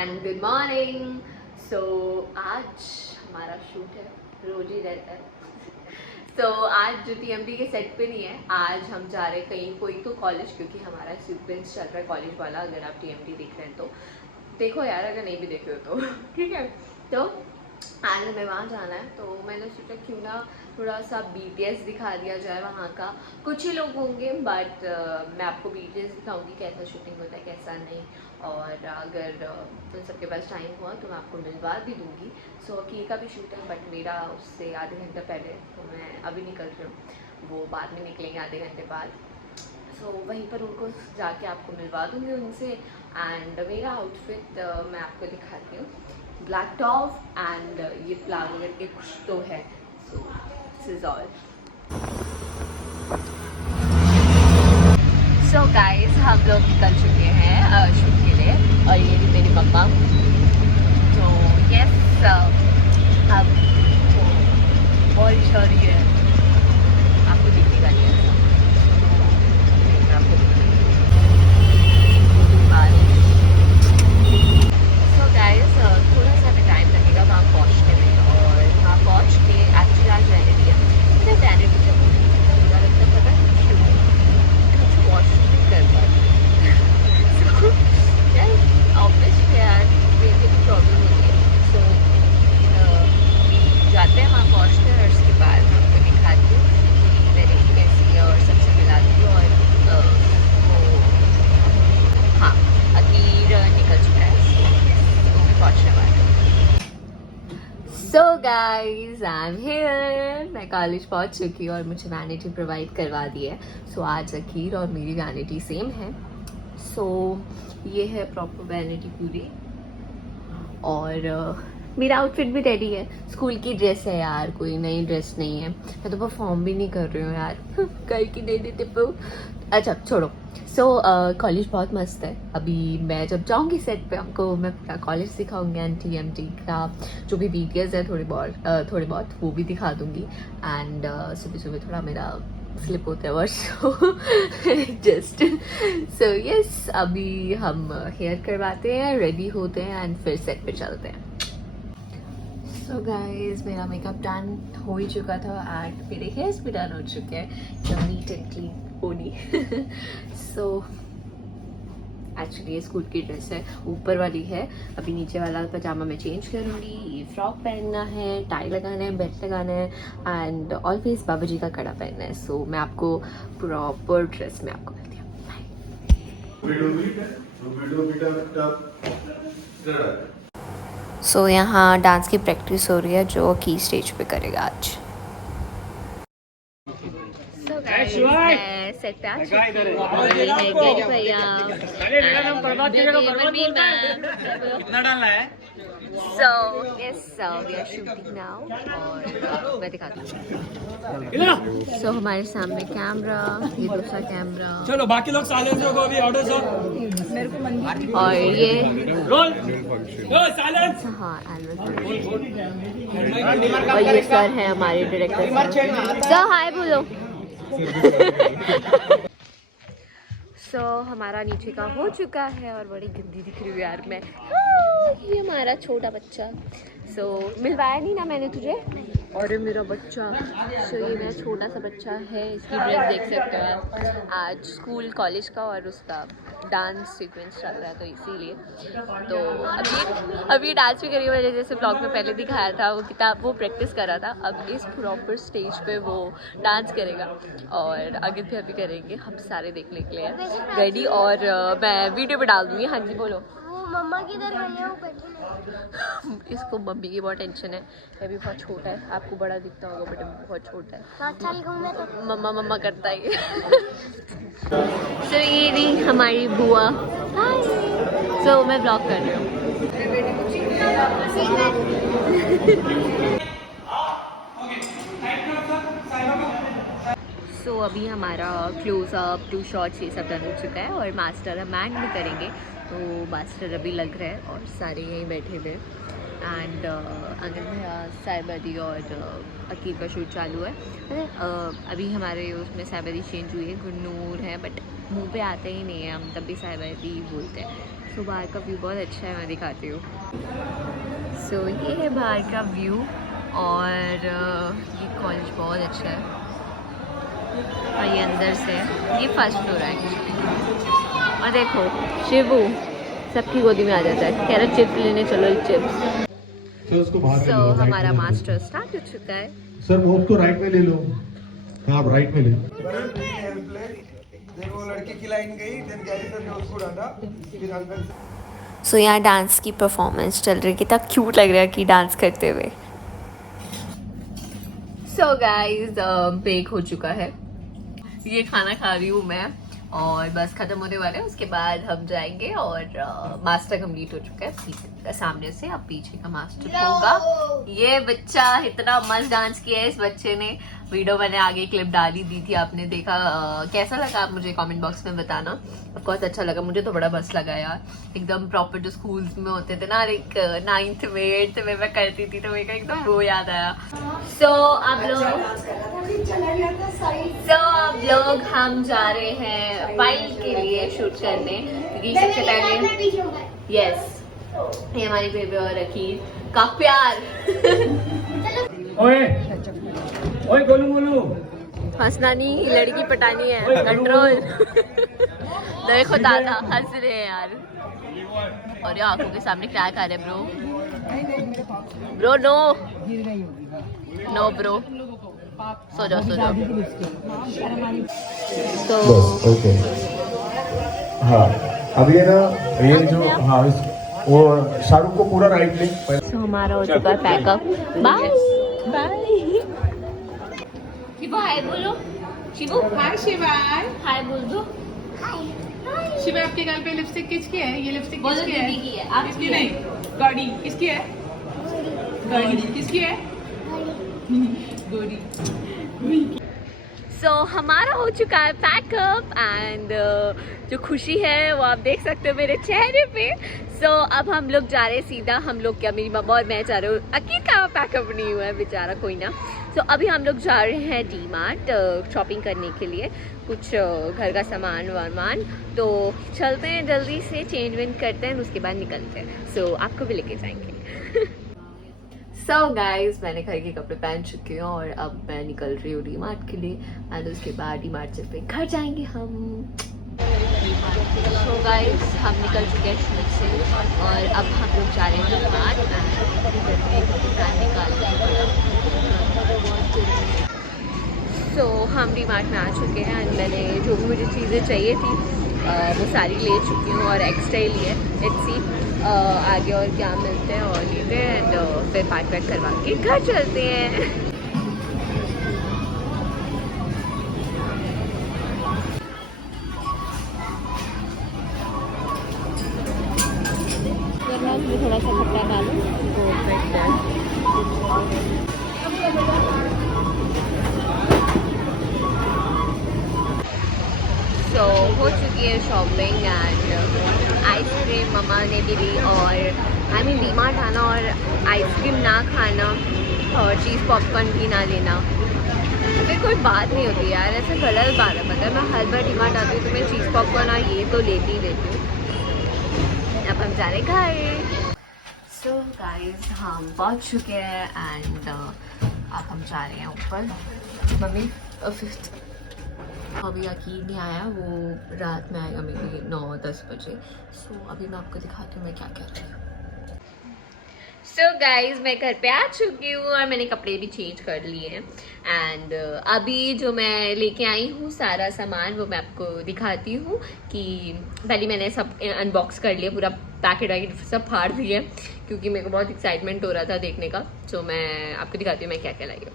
And good morning. सो आज हमारा shoot है, रोज ही रहता है। तो आज जो टीएमटी के सेट पे नहीं है, आज हम जा रहे हैं कहीं, कोई तो कॉलेज, क्योंकि हमारा सीक्वेंस चल रहा है कॉलेज वाला। अगर आप टीएमटी देख रहे हैं तो देखो यार, अगर नहीं भी देखे हो तो ठीक है। तो आज हमें वहाँ जाना है, तो मैंने सोचा क्यों ना थोड़ा सा बीटीएस दिखा दिया जाए वहाँ का। कुछ ही लोग होंगे बट मैं आपको बीटीएस दिखाऊंगी कैसा शूटिंग होता है कैसा नहीं। और अगर उन सबके पास टाइम हुआ तो मैं आपको मिलवा भी दूँगी। सो अकीर का भी शूट है बट मेरा उससे आधे घंटे पहले, तो मैं अभी निकल रही हूँ, वो बाद में निकलेंगे आधे घंटे बाद। सो वहीं पर उनको जाके आपको मिलवा दूँगी उनसे। एंड मेरा आउटफिट मैं आपको दिखाती हूँ, ब्लैक टॉप एंड ये प्लाजो करके कुछ तो है। So this is all. So guys, हम लोग निकल चुके हैं शूट के लिए, और ये भी मेरी मम्मा। तो यस, अब और शौरी है, आपको दिखेगा नहीं ऐसा, आपको सो गाइस, थोड़ा सा भी टाइम लगेगा वहाँ पहुँचने में। और वहाँ पहुँच के एक्चुअली आज वैनिटी है, मुझे वैनिटी जब मुझे लगता है पता है क्यों कुछ वॉश नहीं कर पाती। सो यार ऑब्वियसली यार मेरी भी प्रॉब्लम होती है। सो जाते हैं वहाँ पहुँचते हैं, और उसके बाद मैं आपको दिखाती हूँ कि वैनिटी कैसी है और सबसे मिलाती हूँ। और वो हाँ, अकीर निकल चुका है, तो मैं पहुँचने वाली हूँ। So guys, I am here. मैं कॉलेज पहुँच चुकी हूँ और मुझे वैनिटी प्रोवाइड करवा दी है। सो आज अकीर और मेरी वैनिटी सेम है। सो ये है प्रॉपर वैनिटी पूरी, और मेरा आउटफिट भी रेडी है। स्कूल की ड्रेस है यार, कोई नई ड्रेस नहीं है। मैं तो परफॉर्म भी नहीं कर रही हूँ यार कल की दे देते पे। अच्छा छोड़ो। सो कॉलेज बहुत मस्त है। अभी मैं जब जाऊँगी सेट पे, आपको मैं पूरा कॉलेज दिखाऊंगी एंड टीएमटी का जो भी बीटीएस है थोड़े बहुत वो भी दिखा दूँगी। एंड सुबह सुबह थोड़ा मेरा स्लिप होता है वर्ष जस्ट। सो यस, अभी हम हेयर करवाते हैं, रेडी होते हैं एंड फिर सेट पे चलते हैं। सो गाइज, मेरा मेकअप डन हो ही चुका था एंड मेरे हेयर्स भी डन हो चुके हैं, जो नीट एंड क्लीन होनी। सो एक्चुअली ये स्कूल की ड्रेस है, ऊपर वाली है। अभी नीचे वाला पजामा मैं चेंज करूँगी। ये फ्रॉक पहनना है, टाई लगाना है, बेल्ट लगाना है एंड ऑलवेज बाबा जी का कड़ा पहनना है। सो मैं आपको प्रॉपर ड्रेस में आपको मिलती हूँ। सो यहाँ डांस की प्रैक्टिस हो रही है जो की स्टेज पे करेगा आज। सो गाइस, मैं सेट पे आ चुकी हूँ और ये है गैरी भैया, कितना डालना है। So yes, we are shooting now, और मैं दिखाती हूँ। सो हमारे सामने कैमरा, ये दूसरा कैमरा, चलो बाकी लोग साइलेंस हो, अभी ऑर्डर सर मेरे को मंदिर, और ये रोल साइलेंस। हाँ, और ये सर है हमारे डायरेक्टर सर, हाय बोलो। सो हमारा नीचे का हो चुका है और बड़ी गंदी दिख रही हूँ यार मैं। ये हमारा छोटा बच्चा। सो मिलवाया नहीं ना मैंने तुझे, और मेरा बच्चा। सो ये मेरा छोटा सा बच्चा है, इसकी ड्रेस देख सकते हो आप। आज स्कूल कॉलेज का और उसका डांस सीक्वेंस चल रहा है, तो इसीलिए तो अभी डांस भी करेगा। मैंने जैसे ब्लॉग में पहले दिखाया था, वो किताब वो प्रैक्टिस कर रहा था। अब इस प्रॉपर स्टेज पे वो डांस करेगा, और आगे भी अभी करेंगे। हम सारे देखने के लिए रेडी, और मैं वीडियो पे डाल दूँगी। हाँ जी बोलो। मम्मा किधर गई है? वो बैठी। इसको मम्मी की बहुत टेंशन है, ये भी बहुत छोटा है। आपको बड़ा दिखता होगा बट बहुत छोटा है। 7 साल का हूँ मैं तो। मम्मा मम्मा करता है। सो ये भी हमारी बुआ। हाय। सो मैं ब्लॉग कर रही हूँ। सो अभी हमारा क्लोजअप 2 शॉट्स ये सब डन हो चुका है, और मास्टर हम एंड भी करेंगे। तो मास्टर अभी लग रहा है और सारे यहीं बैठे हुए। एंड अंकल भैया, साइबादी और अकीर का शूट चालू है। अभी हमारे उसमें साइबादी चेंज हुई है, गुरनूर है, बट मुंह पे आते ही नहीं है, हम तब भी साइबादी बोलते हैं। सो बाहर का व्यू बहुत अच्छा है, मैं दिखाती हूँ। सो ये है बाहर का व्यू और ये कॉलेज बहुत अच्छा है और ये अंदर से ये फर्स्ट फ्लोर है एक्चुअली। और देखो शिवू सबकी गोदी में आ जाता है, कह रहा चिप्स लेने चलो चिप्स। सो हमारा मास्टर स्टार्ट हो चुका है। सर वो तो राइट में ले लो। हाँ आप राइट में ले। वो लड़की की लाइन गई, फिर गैरी सर ने उसको डांटा, फिर अंदर सो यहाँ डांस की परफॉर्मेंस चल रही है, कितना क्यूट लग रहा है कि डांस करते हुए। सो गाइस ब्रेक हो चुका है, ये खाना खा रही हूँ मैं और बस खत्म होने वाला है। उसके बाद हम जाएंगे और मास्टर कंप्लीट हो चुका है पीछे सामने से, अब पीछे का मास्टर होगा। ये बच्चा इतना मस्त डांस किया है इस बच्चे ने, वीडियो मैंने आगे क्लिप डाली दी थी, आपने देखा। कैसा लगा आप मुझे कमेंट बॉक्स में बताना। ऑफ कोर्स अच्छा लगा, मुझे तो बड़ा मस्त लगा यार, एकदम प्रॉपर जो स्कूल्स में होते थे ना, एक 9th में 8th में मैं करती थी तो मेरे को एकदम वो याद आया। सो अब लोग हम जा रहे हैं फाइल के लिए शूट करने, क्योंकि सबसे पहले यस ये हमारी बेबी और रकीब का प्यार। ओए ओए गोलू गोलू हंसना नहीं, लड़की पटानी है, कंट्रोल। देखो दादा हंस रहे हैं यार, और ये आंखों के सामने क्या खा रहे bro. Bro no no bro, सो जाओ सो जाओ। तो ओके हाँ अब ये ना ये जो हाँ वो शाहरुख को पूरा राइट ले। तो हमारा हो चुका है pack up. Bye bye. Shivu hi बोलो। शिवू हाय शिवाय। हाय बोल दो। शिवाय आपके गाल पे लिपस्टिक किसकी है? ये लिपस्टिक बोलो किसकी है? दीदी की है, आपकी किसकी है। नहीं, गौड़ी किसकी है? गौड़ी किसकी है? गौड़ी। सो हमारा हो चुका है पैकअप एंड जो खुशी है वो आप देख सकते हो मेरे चेहरे पे। सो अब हम लोग जा रहे हैं सीधा, हम लोग क्या, मेरी मम्मा और मैं जा रहे हो, अकील का पैकअप नहीं हुआ है बेचारा, कोई ना। सो अभी हम लोग जा रहे हैं डी-मार्ट शॉपिंग करने के लिए, कुछ घर का सामान वामान, तो चलते हैं जल्दी से, चेंज वेंज करते हैं, उसके बाद निकलते हैं। सो आपको भी लेके जाएंगे। सो गाइज मैंने घर के कपड़े पहन चुकी हूँ और अब मैं निकल रही हूँ डी-मार्ट के लिए एंड उसके बाद डी-मार्ट से फिर घर जाएंगे हम। सो गाइज हम निकल चुके हैं शूट से और अब हम लोग जा रहे हैं डी-मार्ट निकाल सो हम डी-मार्ट में आ चुके हैं एंड मैंने जो भी मुझे चीज़ें चाहिए थी वो सारी ले चुकी हूँ और एक्स्ट्रा ही लिए। लेट्स सी आगे और क्या मिलते हैं और लेते हैं एंड फिर पैक वैक करवा के घर चलते हैं। थोड़ा सा खट्टा डालो तो सो हो चुकी है शॉपिंग एंड आइसक्रीम मम्मा ने भी ली और आई मीन डी-मार्ट आना और आइसक्रीम ना खाना और चीज़ पॉपकॉर्न भी ना लेना फिर कोई बात नहीं होती यार, ऐसे गलत बात है। पता है मैं हर बार डी-मार्ट आती हूँ तो मैं चीज़ पॉपकॉर्न और ये तो लेती ही लेती हूँ। अब हम जा रहे घर। सो गाइस हम पहुँच चुके हैं एंड अब हम जा रहे हैं ऊपर। मम्मी अभी यकीन नहीं आया, वो रात में आएगा मेरी 9-10 बजे। सो अभी मैं आपको दिखाती हूँ मैं क्या कर रही हूँ। सो गाइज मैं घर पे आ चुकी हूँ और मैंने कपड़े भी चेंज कर लिए हैं एंड अभी जो मैं लेके आई हूँ सारा सामान वो मैं आपको दिखाती हूँ कि पहले मैंने सब अनबॉक्स कर लिया, पूरा पैकेट वैकेट सब फाड़ दिया क्योंकि मेरे को बहुत एक्साइटमेंट हो रहा था देखने का। सो मैं आपको दिखाती हूँ मैं क्या क्या लाई हूँ।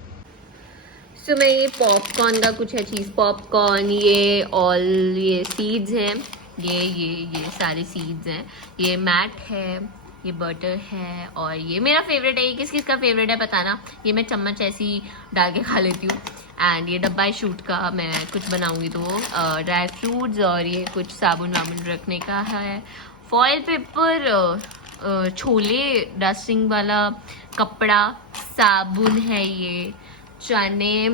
सो मैं ये पॉपकॉर्न का कुछ है, चीज़ पॉपकॉर्न, ये ऑल ये सीड्स हैं, ये सारे सीड्स हैं, ये मैट है, ये बटर है और ये मेरा फेवरेट है। ये किस किस का फेवरेट है बताना, ये मैं चम्मच ऐसी डाल के खा लेती हूँ। एंड ये डब्बा है शूट का, मैं कुछ बनाऊँगी तो ड्राई फ्रूट्स और ये कुछ साबुन वाबुन रखने का है, फॉयल पेपर, छोले डस्टिंग वाला कपड़ा, साबुन है, ये चने,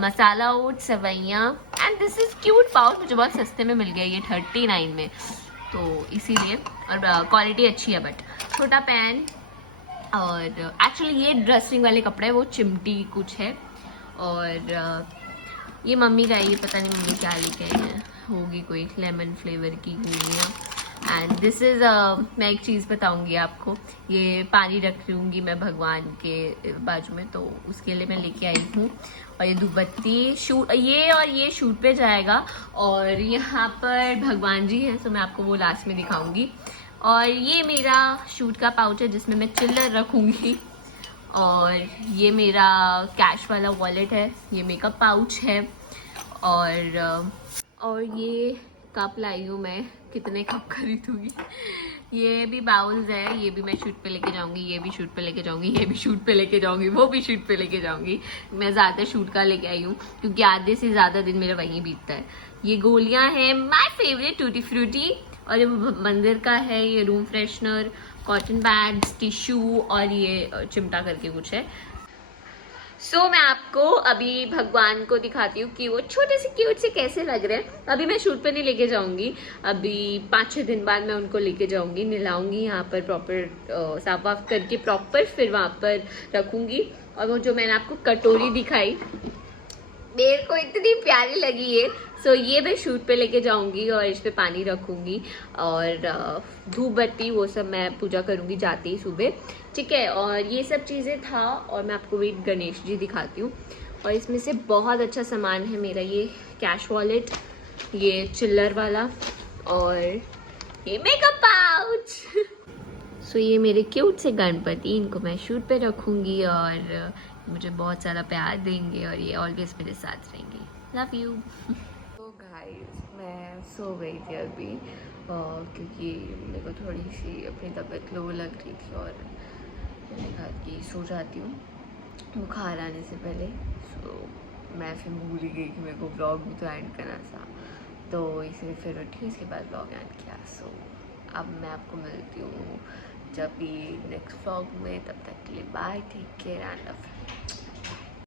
मसाला ओट, सवैयाँ and this is cute pouch, मुझे बहुत सस्ते में मिल गया ये 39 में। तो इसीलिए, और क्वालिटी अच्छी है, बट छोटा पैन। और एक्चुअली ये ड्रेसिंग वाले कपड़े, वो चिमटी कुछ है। और ये मम्मी का है, ये पता नहीं मम्मी क्या लेके आई है, होगी कोई लेमन फ्लेवर की होगी। एंड दिस इज़ मैं एक चीज़ बताऊंगी आपको, ये पानी रख लूँगी मैं भगवान के बाजू में, तो उसके लिए मैं लेके आई हूँ। और ये धूपबत्ती शूट, ये शूट पे जाएगा। और यहाँ पर भगवान जी हैं, तो मैं आपको वो लास्ट में दिखाऊंगी। और ये मेरा शूट का पाउच है जिसमें मैं चिल्लर रखूँगी। और ये मेरा कैश वाला वॉलेट है, ये मेकअप पाउच है। और ये कप लाई हूँ मैं, कितने कप खरीदूँगी। ये भी बाउल्स है, ये भी मैं शूट पे लेके जाऊँगी, ये भी शूट पे लेके जाऊँगी, ये भी शूट पे लेके जाऊँगी, वो भी शूट पे लेके जाऊँगी। मैं ज़्यादा शूट का लेके आई हूँ क्योंकि आधे से ज़्यादा दिन मेरा वहीं बीतता है। ये गोलियाँ हैं माय फेवरेट टूटी फ्रूटी। और ये मंदिर का है, ये room freshener, cotton pads, tissue, और ये चिमटा करके कुछ है। सो मैं आपको अभी भगवान को दिखाती हूँ कि वो छोटे से क्यूट से कैसे लग रहे हैं। अभी मैं शूट पे नहीं लेके जाऊंगी, अभी 5-6 दिन बाद मैं उनको लेके जाऊंगी, नहलाऊंगी यहाँ पर प्रॉपर, साफ वाफ करके प्रॉपर, फिर वहाँ पर रखूंगी। और वो जो मैंने आपको कटोरी दिखाई, मेरे को इतनी प्यारी लगी है। सो ये मैं शूट पे लेके जाऊंगी और इस पे पानी रखूंगी। और धूप बत्ती वो सब मैं पूजा करूंगी जाते ही सुबह, ठीक है। और ये सब चीज़ें था। और मैं आपको वेट गणेश जी दिखाती हूँ। और इसमें से बहुत अच्छा सामान है मेरा, ये कैश वॉलेट, ये चिल्लर वाला, और ये मेकअप पाउच। सो ये मेरे क्यूट से गणपति, इनको मैं शूट पे रखूंगी और मुझे बहुत सारा प्यार देंगे और ये ऑलवेज मेरे साथ रहेंगे। Love you. तो गाइस मैं सो गई थी अभी, क्योंकि मेरे को थोड़ी सी अपनी तबीयत लो लग रही थी और मैंने कहा कि सो जाती हूँ बुखार आने से पहले। सो मैं फिर भूल ही गई कि मेरे को ब्लॉग भी तो एंड करना था, तो इसलिए फिर उठी, उसके बाद ब्लॉग एंड किया। सो अब मैं आपको मिलती हूँ जब भी नेक्स्ट व्लॉग में, तब तक के लिए bye, take care and love.